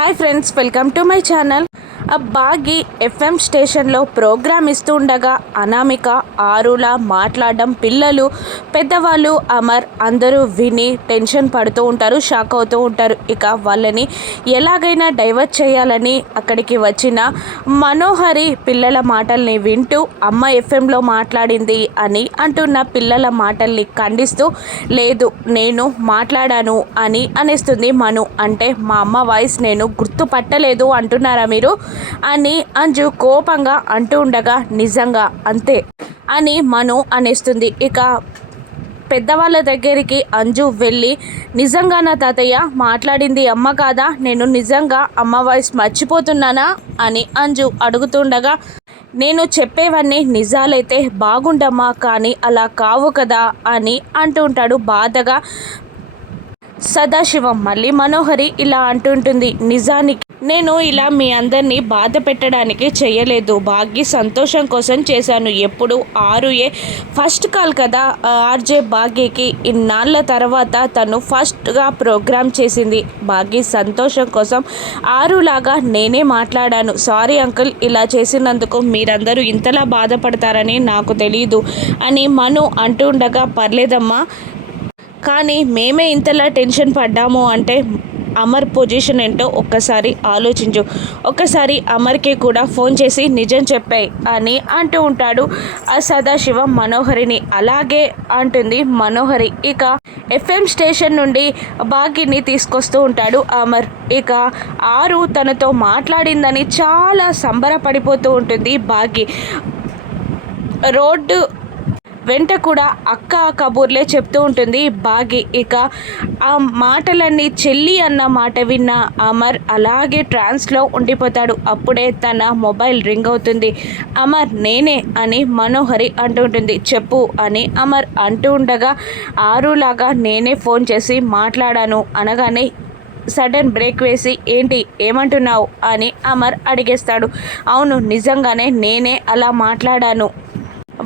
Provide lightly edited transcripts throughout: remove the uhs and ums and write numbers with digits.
Hi friends, welcome to my channel. Bagi FM స్టేషన్లో programme ఇస్తూ ఉండగా అనామిక ఆరులా మాట్లాడడం పిల్లలు పెద్దవాళ్ళు అమర్ అందరూ విని టెన్షన్ పడుతూ ఉంటారు, షాక్ అవుతూ ఉంటారు. ఇక వాళ్ళని ఎలాగైనా డైవర్ట్ చేయాలని అక్కడికి వచ్చిన మనోహరి పిల్లల మాటల్ని వింటూ అమ్మ ఎఫ్ఎంలో మాట్లాడింది అని అంటున్న పిల్లల మాటల్ని ఖండిస్తూ లేదు నేను మాట్లాడాను అని అనేస్తుంది మను. అంటే మా అమ్మ వాయిస్ నేను గుర్తుపట్టలేదు అంటున్నారా మీరు అని అంజు కోపంగా అంటూ ఉండగా నిజంగా అంతే అని మను అనేస్తుంది. ఇక పెద్దవాళ్ళ దగ్గరికి అంజు వెళ్ళి నిజంగా నా తాతయ్య మాట్లాడింది అమ్మ కాదా, నేను నిజంగా అమ్మ వాయిస్ మర్చిపోతున్నానా అని అంజు అడుగుతుండగా నేను చెప్పేవన్నీ నిజాలైతే బాగుండమ్మా, కానీ అలా కావు కదా అని అంటూ ఉంటాడు బాధగా సదాశివం. మళ్ళీ మనోహరి ఇలా అంటుంటుంది, నిజానికి నేను ఇలా మీ అందరినీ బాధ పెట్టడానికి చేయలేదు, భాగ్య సంతోషం కోసం చేశాను. ఎప్పుడు 6A ఫస్ట్ కాల్ కదా ఆర్జే భాగ్యకి, ఇన్నాళ్ళ తర్వాత తను ఫస్ట్గా ప్రోగ్రామ్ చేసింది. భాగ్య సంతోషం కోసం 6లాగా నేనే మాట్లాడాను. సారీ అంకుల్, ఇలా చేసినందుకు మీరందరూ ఇంతలా బాధపడతారని నాకు తెలియదు అని మను అంటూ ఉండగా పర్లేదమ్మా, కానీ మేమే ఇంతలా టెన్షన్ పడ్డాము అంటే అమర్ పొజిషన్ ఏంటో ఒక్కసారి ఆలోచించు, ఒక్కసారి అమర్కి కూడా ఫోన్ చేసి నిజం చెప్పాయి అని అంటూ ఉంటాడు ఆ సదాశివం మనోహరిని. అలాగే అంటుంది మనోహరి. ఇక ఎఫ్ఎం స్టేషన్ నుండి భాగ్యని తీసుకొస్తూ ఉంటాడు అమర్. ఇక ఆరు తనతో మాట్లాడిందని చాలా సంబరపడిపోతూ ఉంటుంది భాగ్య. రోడ్డు వెంట కూడా అక్క కబూర్లే చెప్తూ ఉంటుంది భాగ్య. ఇక ఆ మాటలన్నీ చెల్లి అన్న మాట విన్న అమర్ అలాగే ట్రాన్స్లో ఉండిపోతాడు. అప్పుడే తన మొబైల్ రింగ్ అవుతుంది. అమర్ నేనే అని మనోహరి అంటూ ఉంటుంది. చెప్పు అని అమర్ అంటూ ఉండగా ఆరులాగా నేనే ఫోన్ చేసి మాట్లాడాను అనగానే సడన్ బ్రేక్ వేసి ఏంటి ఏమంటున్నావు అని అమర్ అడిగేస్తాడు. అవును, నిజంగానే నేనే అలా మాట్లాడాను,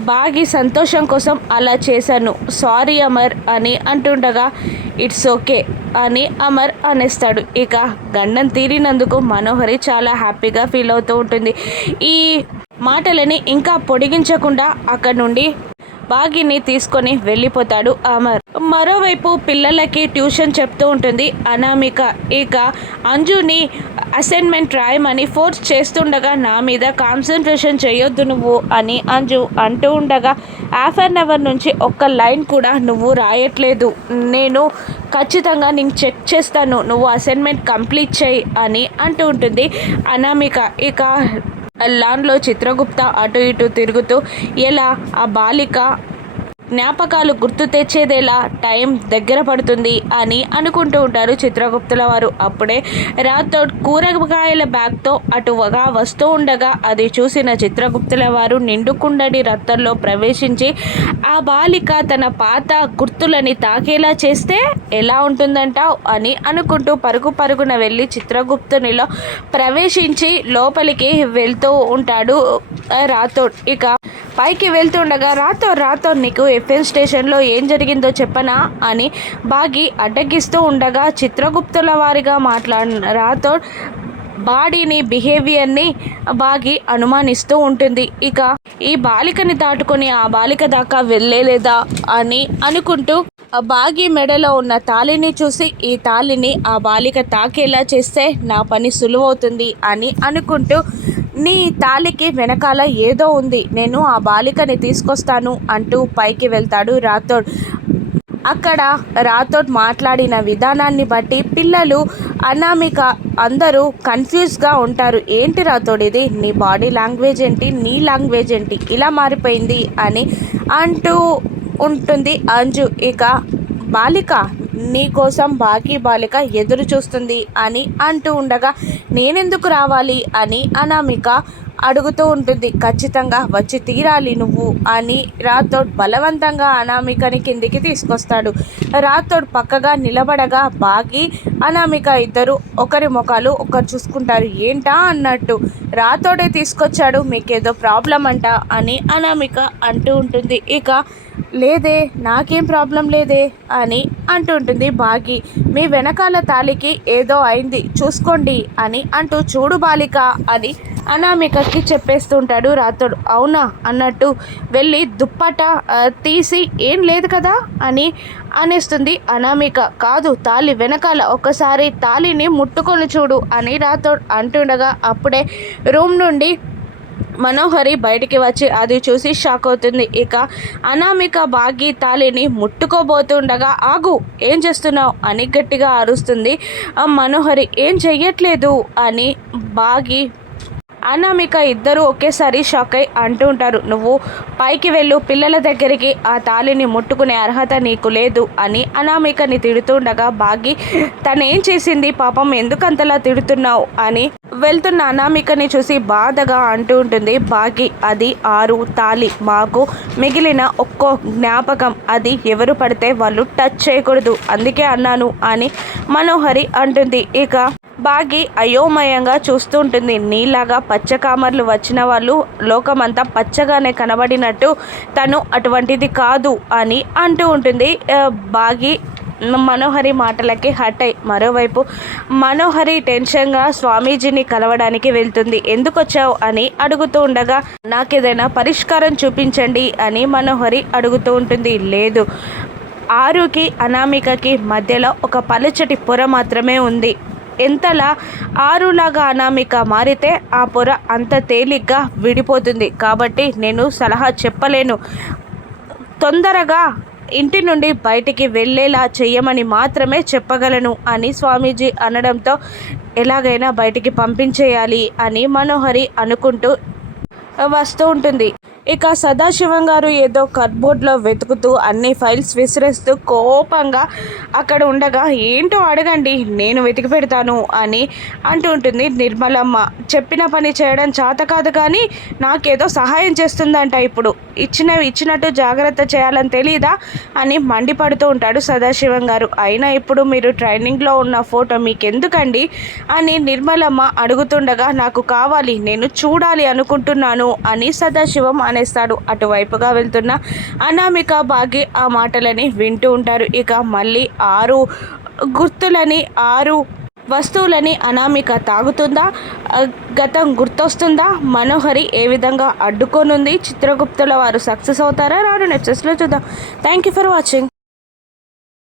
బాగి సంతోషం కోసం అలా చేశాను, సారీ అమర్ అని అంటుండగా ఇట్స్ ఓకే అని అమర్ అనేస్తాడు. ఇక గండం తీరినందుకు మనోహరి చాలా హ్యాపీగా ఫీల్ అవుతూ ఉంటుంది. ఈ మాటలని ఇంకా పొడిగించకుండా అక్కడి నుండి బాగిని తీసుకొని వెళ్ళిపోతాడు అమర్. మరోవైపు పిల్లలకి ట్యూషన్ చెప్తూ ఉంటుంది అనామిక. ఇక అంజుని అసైన్మెంట్ రాయమని ఫోర్స్ చేస్తుండగా నా మీద కాన్సన్ట్రేషన్ చేయొద్దు నువ్వు అని అంజు అంటూ ఉండగా హాఫ్ అన్ అవర్ నుంచి ఒక్క లైన్ కూడా నువ్వు రాయట్లేదు, నేను ఖచ్చితంగా నేను చెక్ చేస్తాను, నువ్వు అసైన్మెంట్ కంప్లీట్ చేయి అని అంటూ ఉంటుంది అనామిక. ఇక లాన్లో చిత్రగుప్త అటు ఇటు తిరుగుతూ ఎలా ఆ బాలిక జ్ఞాపకాలు గుర్తు తెచ్చేదేలా టైం దగ్గర పడుతుంది అని అనుకుంటూ ఉంటారు చిత్రగుప్తుల వారు. అప్పుడే రాథోడ్ కూరగాయల బ్యాగ్తో అటుగా వస్తూ ఉండగా అది చూసిన చిత్రగుప్తుల వారు నిండుకుండడి రథంలో ప్రవేశించి ఆ బాలిక తన పాత గుర్తులని తాకేలా చేస్తే ఎలా ఉంటుందంటావు అని అనుకుంటూ పరుగు పరుగున వెళ్ళి చిత్రగుప్తునిలో ప్రవేశించి లోపలికి వెళ్తూ ఉంటాడు రాథోడ్. ఇక పైకి వెళ్తుండగా రాథోడ్ నీకు ఎఫ్ఎం స్టేషన్లో ఏం జరిగిందో చెప్పనా అని బాగి అడ్డగిస్తూ ఉండగా చిత్రగుప్తుల వారిగా మాట్లాడిన రాథోడ్ బాడీని బిహేవియర్ని బాగి అనుమానిస్తూ ఉంటుంది. ఇక ఈ బాలికని దాటుకొని ఆ బాలిక దాకా వెళ్ళలేదా అని అనుకుంటూ బాగి మెడలో ఉన్న తాళిని చూసి ఈ తాళిని ఆ బాలిక తాకేలా చేస్తే నా పని సులువవుతుంది అని అనుకుంటూ నీ తాళికి వెనకాల ఏదో ఉంది, నేను ఆ బాలికని తీసుకొస్తాను అంటూ పైకి వెళ్తాడు రాథోడ్. అక్కడ రాథోడ్ మాట్లాడిన విధానాన్ని బట్టి పిల్లలు అనామిక అందరూ కన్ఫ్యూజ్గా ఉంటారు. ఏంటి రాథోడ్ ఇది, నీ బాడీ లాంగ్వేజ్ ఏంటి, నీ లాంగ్వేజ్ ఏంటి ఇలా మారిపోయింది అని అంటూ ఉంటుంది అంజు. ఇక బాలిక నీకోసం బాకీ బాలిక ఎదురు చూస్తుంది అని అంటూ ఉండగా నేనెందుకు రావాలి అని అనామిక అడుగుతూ ఉంటుంది. ఖచ్చితంగా వచ్చి తీరాలి నువ్వు అని రాథోడ్ బలవంతంగా అనామికని కిందికి తీసుకొస్తాడు. రాథోడ్ పక్కగా నిలబడగా బాగి అనామిక ఇద్దరు ఒకరి ముఖాలు ఒకరు చూసుకుంటారు. ఏంటా అన్నట్టు, రాథోడే తీసుకొచ్చాడు, మీకేదో ప్రాబ్లం అంట అని అనామిక అంటూ ఉంటుంది. ఇక లేదే, నాకేం ప్రాబ్లం లేదే అని అంటుంటుంది బాగి. మీ వెనకాల తాలికి ఏదో అయింది చూసుకోండి అని అంటూ, చూడు బాలిక అని అనామికకి చెప్పేస్తుంటాడు రాతోడు. అవునా అన్నట్టు వెళ్ళి దుప్పట తీసి ఏం లేదు కదా అని అనేస్తుంది అనామిక. కాదు, తాళి వెనకాల ఒకసారి తాళిని ముట్టుకొని చూడు అని రాతోడు అంటుండగా అప్పుడే రూమ్ నుండి మనోహరి బయటికి వచ్చి అది చూసి షాక్ అవుతుంది. ఇక అనామిక బాగి తాళిని ముట్టుకోబోతుండగా ఆగు, ఏం చేస్తున్నావు అని గట్టిగా అరుస్తుంది మనోహరి. ఏం చెయ్యట్లేదు అని బాగి అనామిక ఇద్దరు ఒకేసారి షాక్ అయి అంటూ ఉంటారు. నువ్వు పైకి వెళ్ళు, పిల్లల దగ్గరికి ఆ తాళిని ముట్టుకునే అర్హత నీకు లేదు అని అనామికని తిడుతుండగా బాగి తనేం చేసింది పాపం, ఎందుకంతలా తిడుతున్నావు అని వెళ్తున్న అనామికని చూసి బాధగా అంటూ ఉంటుంది బాగి. అది 6 తాళి, మాకు మిగిలిన ఒక్కో జ్ఞాపకం, అది ఎవరు పడితే వాళ్ళు టచ్ చేయకూడదు, అందుకే అన్నాను అని మనోహరి అంటుంది. ఇక బాగి అయోమయంగా చూస్తూ ఉంటుంది. నీలాగా పచ్చకామర్లు వచ్చిన వాళ్ళు లోకమంతా పచ్చగానే కనబడినట్టు తను అటువంటిది కాదు అని అంటూ ఉంటుంది బాగి మనోహరి మాటలకి హట్ అయి. మరోవైపు మనోహరి టెన్షన్గా స్వామీజీని కలవడానికి వెళ్తుంది. ఎందుకు వచ్చావు అని అడుగుతూ ఉండగా నాకేదైనా పరిష్కారం చూపించండి అని మనోహరి అడుగుతూ ఉంటుంది. లేదు, ఆరుకి అనామికకి మధ్యలో ఒక పలుచటి పొర మాత్రమే ఉంది. ఎంతలా ఆరులాగా అనామిక మారితే ఆ పొర అంత తేలిగ్గా విడిపోతుంది. కాబట్టి నేను సలహా చెప్పలేను, తొందరగా ఇంటి నుండి బయటికి వెళ్ళేలా చెయ్యమని మాత్రమే చెప్పగలను అని స్వామీజీ అనడంతో ఎలాగైనా బయటికి పంపించేయాలి అని మనోహరి అనుకుంటూ వస్తూ ఉంటుంది. ఇక సదాశివం గారు ఏదో కట్బోర్డ్లో వెతుకుతూ అన్ని ఫైల్స్ విసిరేస్తూ కోపంగా అక్కడ ఉండగా, ఏంటో అడగండి నేను వెతికి పెడతాను అని అంటూ ఉంటుంది నిర్మలమ్మ. చెప్పిన పని చేయడం చేత కాదు కానీ నాకేదో సహాయం చేస్తుందంట, ఇప్పుడు ఇచ్చినవి ఇచ్చినట్టు జాగ్రత్త చేయాలని తెలీదా అని మండిపడుతూ ఉంటాడు సదాశివం గారు. అయినా ఇప్పుడు మీరు ట్రైనింగ్లో ఉన్న ఫోటో మీకెందుకండి అని నిర్మలమ్మ అడుగుతుండగా, నాకు కావాలి, నేను చూడాలి అనుకుంటున్నాను అని సదాశివం అనేస్తాడు. అటువైపుగా వెళ్తున్న అనామిక బాగి ఆ మాటలని వింటూ ఉంటారు. ఇక మళ్ళీ 6 గుర్తులని 6 వస్తువులని అనామిక తాగుతుందా, గతం గుర్తొస్తుందా, మనోహరి ఏ విధంగా అడ్డుకోనుంది, చిత్రగుప్తుల వారు సక్సెస్ అవుతారా, రాను నెప్సెస్లో చూద్దాం. Thank you for watching.